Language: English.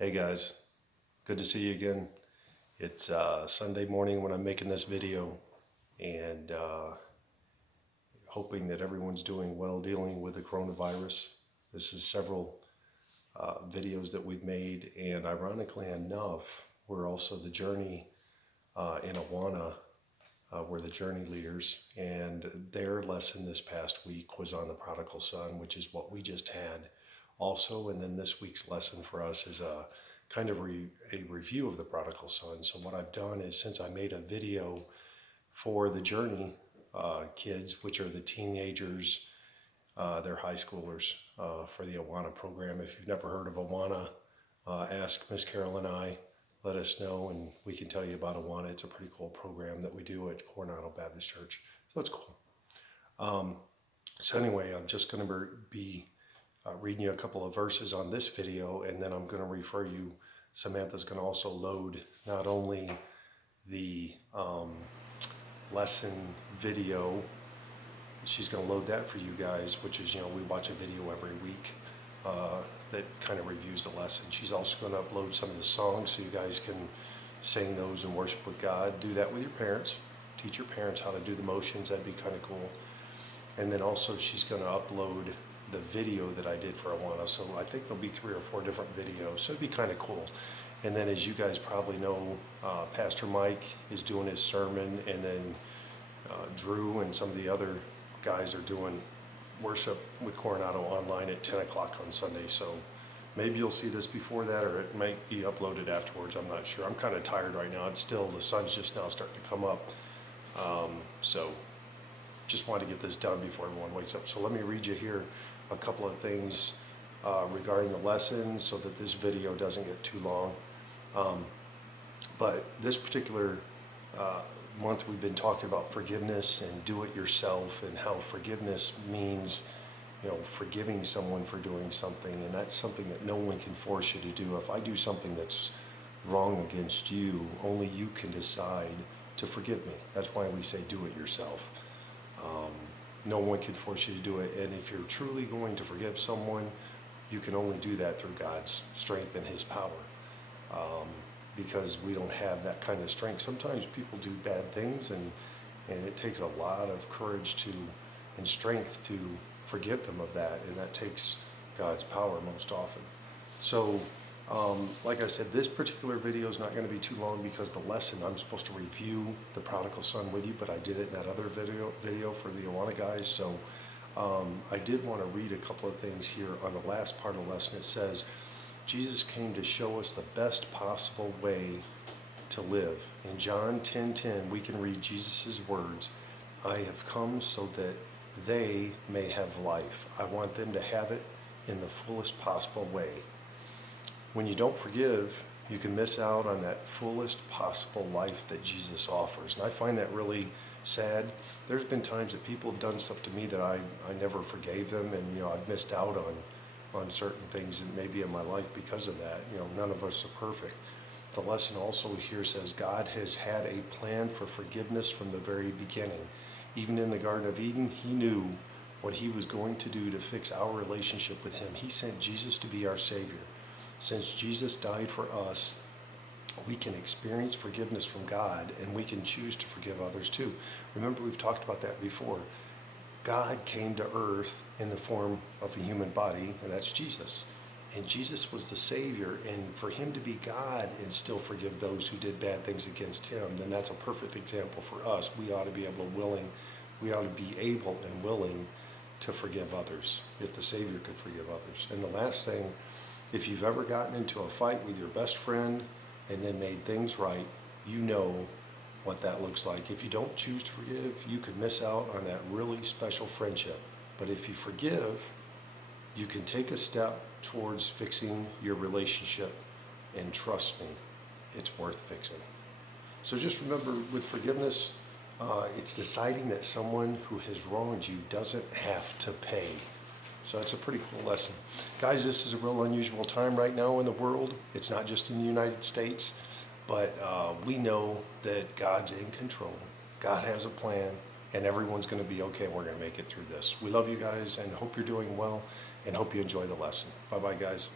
Hey guys, good to see you again. It's Sunday morning when I'm making this video, and hoping that everyone's doing well dealing with the coronavirus. This is several videos that we've made, and ironically enough, we're also the Journey in Awana. We're the Journey leaders, and their lesson this past week was on the prodigal son, which is what we just had also. And then this week's lesson for us is a kind of a review of the prodigal son. So what I've done is, since I made a video for the Journey kids, which are the teenagers, they're high schoolers for the Awana program. If you've never heard of Awana, ask Miss Carol and I. Let us know, and we can tell you about Awana. It's a pretty cool program that we do at Coronado Baptist Church. So it's cool. So anyway, I'm just going to be reading you a couple of verses on this video, and then I'm going to refer you. Samantha's going to also load not only the lesson video, she's going to load that for you guys, which is, we watch a video every week that kind of reviews the lesson. She's also going to upload some of the songs so you guys can sing those and worship with God. Do that with your parents. Teach your parents how to do the motions. That'd be kind of cool. And then also she's going to upload the video that I did for Awana. So I think there'll be 3 or 4 different videos. So it'd be kind of cool. And then, as you guys probably know, Pastor Mike is doing his sermon, and then Drew and some of the other guys are doing worship with Coronado online at 10 o'clock on Sunday. So maybe you'll see this before that, or it might be uploaded afterwards. I'm not sure. I'm kind of tired right now. It's still, the sun's just now starting to come up. So just wanted to get this done before everyone wakes up. So let me read you here a couple of things regarding the lesson so that this video doesn't get too long. But this particular month we've been talking about forgiveness and do it yourself, and how forgiveness means, forgiving someone for doing something. And that's something that no one can force you to do. If I do something that's wrong against you, only you can decide to forgive me. That's why we say do it yourself. No one can force you to do it. And if you're truly going to forgive someone, you can only do that through God's strength and His power. Because we don't have that kind of strength. Sometimes people do bad things, and it takes a lot of courage and strength to forgive them of that. And that takes God's power most often. So, like I said, this particular video is not going to be too long, because the lesson, I'm supposed to review the prodigal son with you, but I did it in that other video for the Awana guys. So I did want to read a couple of things here on the last part of the lesson. It says, Jesus came to show us the best possible way to live. In John 10:10, we can read Jesus' words, I have come so that they may have life. I want them to have it in the fullest possible way. When you don't forgive, you can miss out on that fullest possible life that Jesus offers. And I find that really sad. There's been times that people have done stuff to me that I never forgave them, and I've missed out on certain things and maybe in my life because of that. None of us are perfect. The lesson also here says God has had a plan for forgiveness from the very beginning. Even in the Garden of Eden, He knew what He was going to do to fix our relationship with Him. He sent Jesus to be our Savior. Since Jesus died for us, we can experience forgiveness from God, and we can choose to forgive others too. Remember, we've talked about that before. God came to earth in the form of a human body, and that's Jesus. And Jesus was the Savior, and for Him to be God and still forgive those who did bad things against Him, then that's a perfect example for us. We ought to be able and willing to forgive others, if the Savior could forgive others. And the last thing, if you've ever gotten into a fight with your best friend and then made things right, you know what that looks like. If you don't choose to forgive, you could miss out on that really special friendship. But if you forgive, you can take a step towards fixing your relationship, and trust me, it's worth fixing. So just remember, with forgiveness, it's deciding that someone who has wronged you doesn't have to pay. So that's a pretty cool lesson. Guys, this is a real unusual time right now in the world. It's not just in the United States, but we know that God's in control. God has a plan, and everyone's going to be okay, and we're going to make it through this. We love you guys, and hope you're doing well, and hope you enjoy the lesson. Bye-bye, guys.